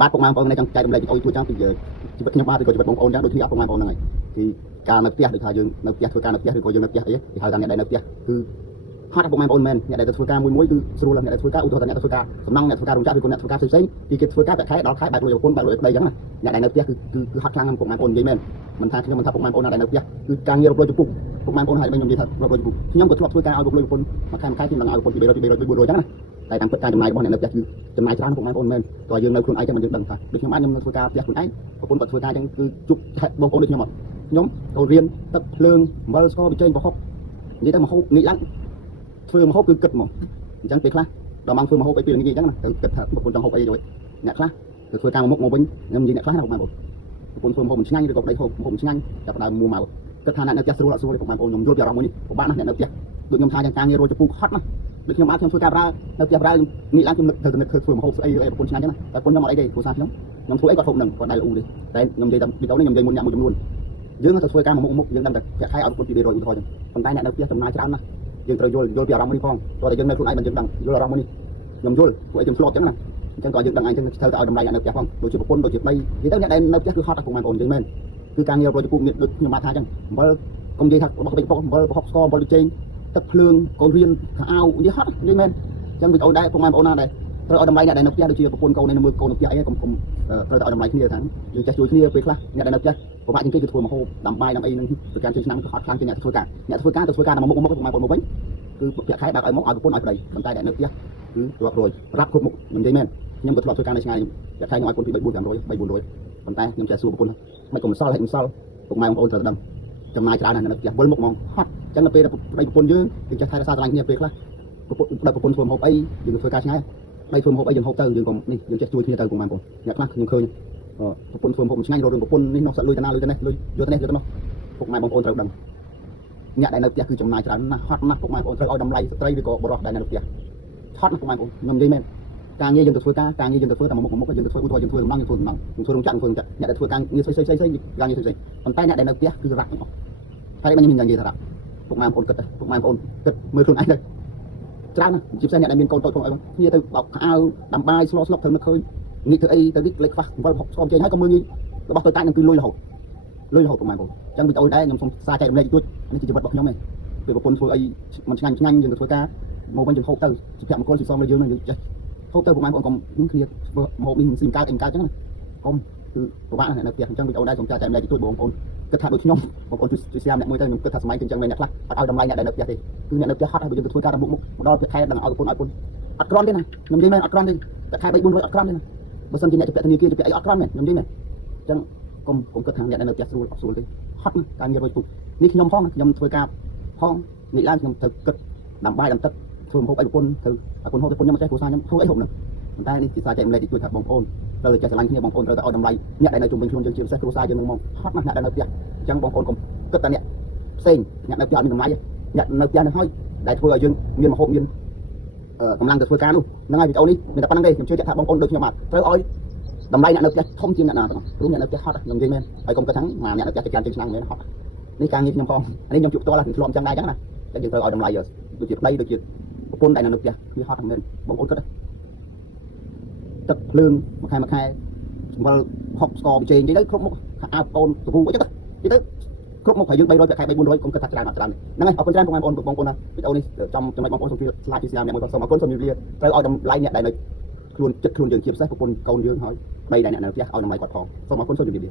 បាទពុកម៉ែបងប្អូននៅចង់ចែករំលែកពីអូយទួចាំពីជីវិតខ្ញុំបាទឬក៏ជីវិតបងប្អូនចឹងដូចគ្នាអស់ពុកម៉ែបងប្អូនហ្នឹងហើយពីការនៅផ្ទះដូចថាយើងនៅផ្ទះធ្វើការនៅផ្ទះឬក៏យើងនៅផ្ទះអីគេហៅថាអ្នកដែលនៅផ្ទះគឺហត់ពុកម៉ែបងប្អូនមែនអ្នកដែលទៅធ្វើការមួយគឺស្រួលអ្នកដែលធ្វើការឧទាហរណ៍អ្នកទៅធ្វើការសំណង់អ្នកធ្វើការរោងចក្រឬក៏អ្នកធ្វើការផ្សេងៗពីគេធ្វើការតែខែដល់ខែបែបលុយប្រពន្ធបែបលុយប្តីចឹងណាអ្នកដែលនៅផ្ទះគឺហត់ខ្លាំងណាស់ពុកម៉ែបងប្អូននិយាយមែនមិនថាខ្ញុំមិនថាពុកម៉ែបងប្អូនដែលនៅផ្ទះគឺការងាររកលុយចំពុកពុកម៉ែបងប្អូនហើយខ្ញុំនិយាយថារកលុយចំពុកខ្ញុំក៏ធ្លាប់ធ្វើការឲ្យរកលុយប្រពន្ធមួយខែខ្ញុំនឹងឲ្យប្រពន្ធពី300 400 ចឹងណាតែតាមពិតការចំណាយរបស់អ្នកនៅផ្ទះគឺចំណាយច្រើនពុកម៉ែបងប្អូនមែនតើយើងនៅខ្លួនឯងចឹងមិនយើងដឹងថាដូចខ្ញុំអាចខ្ញុំនៅធ្វើការផ្ទះខ្លួនឯងប្រពន្ធគាត់ធ្វើការចឹងគឺជប់បងប្អូនដូចខ្ញុំអត់ខ្ញុំទៅរៀនទឹកភ្លើងអំបិលស្ករប៊ីចេងប្រហុកនិយាយទៅមហូបនេះឡើងធ្វើមហូបគឺគិតមកអញ្ចឹងពេលខ្លះដល់ម៉ោងធ្វើមហូបអីពេលល្ងាចអញ្ចឹងណាទៅគិតថាប្រពន្ធចង់ហូបអីរួចអ្នកខ្លះទៅធ្វើការមកវិញខ្ញុំនិយាយអ្នកខ្លះណាពុកម៉ែបងប្រពន្ធធ្វើមហូបមិនឆ្ងាញ់ឬក៏ប្តីហូបមហូបមិនឆ្ងាញ់ចាប់ផ្ដើមមួមកគិតថាអ្នកនៅផ្ទះស្រួលអត់ស្រួលទេពុកម៉ែបងខ្ញុំយល់ពីអារម្មណ៍មួយនេះពិបាកណាស់អ្នកនៅផ្ទះដូចខ្ញុំថាយ៉ាងការងាររយចំពុកហត់ណាដូចខ្ញុំអាចខ្ញុំធ្វើការប្រើនៅផ្ទះប្រើនេះឡើងខ្ញុំនឹកធ្វើមហូបស្អីប្រពន្ធឆ្ងាញ់ចឹងណាតែប្រពន្ធខ្ញុំអត់អីទេគ្រួសារខ្ញុំធ្វើអីគាត់ហូបនឹងគាត់ដែលអ៊ូទេតែខ្ញុំនិយាយតាមវីដេអូនេះខ្ញុំនិយាយមួយចំនួនយើងទៅធ្វើការមុខយើងដឹងតែប្រាក់ខែឲ្យប្រពន្ធពី200ឧទាហរណ៍ចឹងប៉ុន្តែអ្នកនៅផ្ទះចំណាយច្រើនណាស់យើងត្រូវយល់ពីអារម្មណ៍នេះផងព្រោះតែយើងនៅខ្លួនឯងមិនយើងដឹងយល់អារម្មណ៍នេះខ្ញុំយល់ពួកឯងខ្ញុំធ្លាប់ចឹងណាអញ្ចឹងក៏យើងដឹងឯងចឹងត្រូវតែឲ្យតម្លៃអ្នកនៅផ្ទះផងដូចជាប្រពន្ធដូចជាប្តីនិយាយទៅអ្នកដែលនៅផ្ទះគឺហត់តែពុកម៉ែបងប្អូនចឹងមែនគឺការងាររកចំពុកមានដូចខ្ញុំបានថាចឹងអំបិលកុំនិយាយថារបស់បេកប៉ុកអំបិលប្រហុកស្ករអំបិលចេងទឹកភ្លើងកូនរៀនខោអាវនិយាយហត់និយាយមែនអញ្ចឹងវីដេអូដែរពុកម៉ែបងប្អូនណាដែរត្រូវឲ្យតម្លៃអ្នកដែលនៅផ្ទះដូចជាប្រពន្ធកូននៅមើលកូននៅផ្ទះអីកុំត្រូវតែឲ្យតម្លៃគ្នាថាយើងចេះជួយគ្នាពេលខ្លះអ្នកដែលនៅផ្ទះពិបាកជាងគេគឺធ្វើមហូបដាំបាយដាំអីនឹងប្រកាន់ជើងឆ្នាំក៏ហត់ខ្លាំងជាងអ្នកធ្វើការទៅធ្វើការដល់មុខពុកម៉ែបងប្អូនមកវិញគឺប្រាក់ខែដាក់ឲ្យមកឲ្យប្រពន្ធឲ្យប្តីប៉ុន្តែអ្នកនៅផ្ទះគឺរាប់រយប្រាប់គ្រប់មុខខ្ញុំនិយាយមែនខ្ញុំក៏ធ្លាប់ធ្វើការនៅឆ្ងាយប្រាក់ខែខ្ញុំឲ្យប្រពន្ធពី3 4 500 3 400ប៉ុន្តែខ្ញុំចេះសួរប្រពន្ធមិនក៏មិនសល់ហើយមិនសល់ពុកម៉ែបងប្អូនត្រូវដឹងចំណាយច្រើនណាស់នៅផ្ទះវិលមុខហ្មងហត់អញ្ចឹងនៅពេលប្តីប្រពន្ធយើងចេះថែរក្សាស្រឡាញ់គ្នាពេលខ្លះប្រពន្ធធ្វើមហូបអីយើងធ្វើការឆ្ងាយប្តីធ្វើមហូបអីយើងហូបទៅយើងក៏នេះយើងចេះជួយគ្នាទៅពុកម៉ែបងប្អូនអ្នកខ្លះខ្ញុំឃើញប្រពន្ធធ្វើមហូបឆ្ងាញ់រករឿងប្រពន្ធនេះនោះសាក់លុយទៅណាលុយទៅនេះលុយយកទៅនេះយកទៅនោះពុកម៉ែបងប្អូនត្រូវដឹងអ្នកដែលនៅផ្ទះគឺចំណាយច្រើនណាស់ហត់ណាស់ពុកម៉ែបងប្អូនត្រូវឲ្យតម្លៃស្ត្រីឬក៏បុរសដែលនៅផ្ទះហត់ណាស់ពុកម៉ែបងប្អូនខ្ញុំនិយាយមែនការងារយើងទៅធ្វើការងារយើងទៅធ្វើតែមុខយើងទៅធ្វើឧទាហរណ៍យើងធ្វើដំណឹងយើងធ្វើរោងចក្រអ្នកដែលធ្វើការងារផ្សេងការងារផ្សេងប៉ុន្តែអ្នកដែលនៅផ្ទះគឺរ៉ាក់ទាំងអស់ហើយមិនខ្ញុំនិយាយថារ៉ាក់ពុកម៉ែបងប្អូនគិតទៅពុកម៉ែបងប្អូនគិតមើលខ្លួនឯងទៅច្រើនណាស់ជាពិសេសអ្នកដែលមានកូនតូចៗអីគ្នាទៅបោកខោអាវដាំបាយស្លស្លុកត្រូវនឹកឃើញនេះធ្វើអីទៅនេះលេខខ្វះអំបិលស្គមចេញហើយក៏មើលងាយរបស់តូចតាចនឹងគឺលុយរហូតពុកម៉ែបងប្អូនអញ្ចឹងវីដេអូដែរខ្ញុំសូមសារចែករំលែកជួយនេះជាជីវិតរបស់ខ្ញុំឯងពេលប្រពន្ធធ្វើអីមិនឆ្ងាញ់យើងទៅធ្វើការមកវិញយើងហូបទៅសុភមង្គលស៊ីសំលើយើងនឹងយើងចេះហូបទៅពុកម៉ែបងប្អូនកុំគ្នាធ្វើមហូបនេះមិនស៊ីកើតអីកើតអញ្ចឹងណាកុំគឺពិបាកណាស់នៅផ្ទះអញ្ចឹងវីដេអូដែរសូមចែករំលែកជួយបងប្អូនគិតថាដូចខ្ញុំបងប្អូនជួយស្យាមអ្នកមួយទៅខ្ញុំគិតថាសម័យអញ្ចឹងមែនអ្នកខ្លះអត់ឲ្យតម្លៃអ្នកដែលនៅផ្ទះទេគឺអ្នកនៅផ្ទះហត់ហើយយើងទៅធ្វើការដល់មុខដល់ខែដល់ឲ្យប្រពន្ធអត់ក្រន់ទេណាខ្ញុំនិយាយមែនអត់ក្រន់ទេតែខែ3 400អត់ក្រន់ទេណាបើសិនជាអ្នកជាធនាគារជាអីអត់ក្រន់មែនខ្ញុំនិយាយមែនអញ្ចឹងកុំគិតថាអ្នកនៅផ្ទះស្រួលអត់ស្រួលទេហត់ណាការងាររយពុកនេះខ្ញុំផងខ្ញុំធ្វើការផងនេះឡើងខ្ញុំត្រូវគិតដាំបាយដាំទឹកធ្វើម្ហូបអីប្រពន្ធទៅប្រពន្ធហូបប្រពន្ធខ្ញុំមិនចេះគ្រួសារខ្ញុំធ្វើអីហូបហ្នឹងប៉ុន្តែនេះជាសារចែករំលែកជួយថាបងប្អូនត្រូវតែចេះស្រឡាញ់គ្នាបងប្អូនត្រូវតែឲ្យតម្លៃអ្នកដែលនៅជុំវិញខ្លួនយើងជាពិសេសគ្រួសារយើងមកហត់ណាស់អ្នកដែលនៅផ្ទះអញ្ចឹងបងប្អូនកុំគិតតែអ្នកផ្សេងអ្នកនៅផ្ទះអត់មានតម្លៃអ្នកនៅផ្ទះនឹងហើយដែលធ្វើឲ្យយើងមានម្ហូបមានកម្លាំងទៅធ្វើការនោះហ្នឹងហើយវីដេអូនេះមានតែប៉ុណ្្នឹងទេខ្ញុំជឿថាបងប្អូនដូចខ្ញុំបាទត្រូវឲ្យតម្លៃអ្នកនៅផ្ទះធំជាងអ្នកណាទាំងអស់ព្រោះអ្នកនៅផ្ទះហត់ខ្ញុំនិយាយមែនហើយកុំគិតថាអ្នកនៅផ្ទះទៅកាន់ជើងឆ្នាំមែនហត់នេះការងារខ្ញុំផងនេះខ្ញុំជួបផ្ទាល់ខ្ញុំធ្លាប់អញ្ចឹងដែរអញ្ចឹងណាតែយើងត្រូវឲ្យតម្លៃដូចជាប្តីដូចជាប្រពន្ធដែលនៅផ្ទះវាហត់មែនបងប្អូនគិតទឹកភ្លើងមួយខែអំបិលហុកស្ករប៊ីចេងនិយាយទៅគ្រប់មុខអាប់កូនទៅអញ្ចឹងទៅគ្រប់មុខហើយយើង300ប្រាក់ខែ3 400កុំគិតថាច្រើនអត់ច្រើនហ្នឹងហើយអរគុណច្រើនបងប្អូនវីដេអូនេះចំចំណុចបងប្អូនសូមជួយឆ្លាតជាស្នាមអ្នកមួយសូមអរគុណសូមជម្រាបលាត្រូវឲ្យតម្លៃអ្នកដែលនៅខ្លួនចិត្តខ្លួនយើងជាពិសេសប្រពន្ធកូនយើងហើយប្តីដែលអ្នកនៅផ្ទះឲ្យតម្លៃគាត់ផងសូមអរគុណសូមជម្រាបលា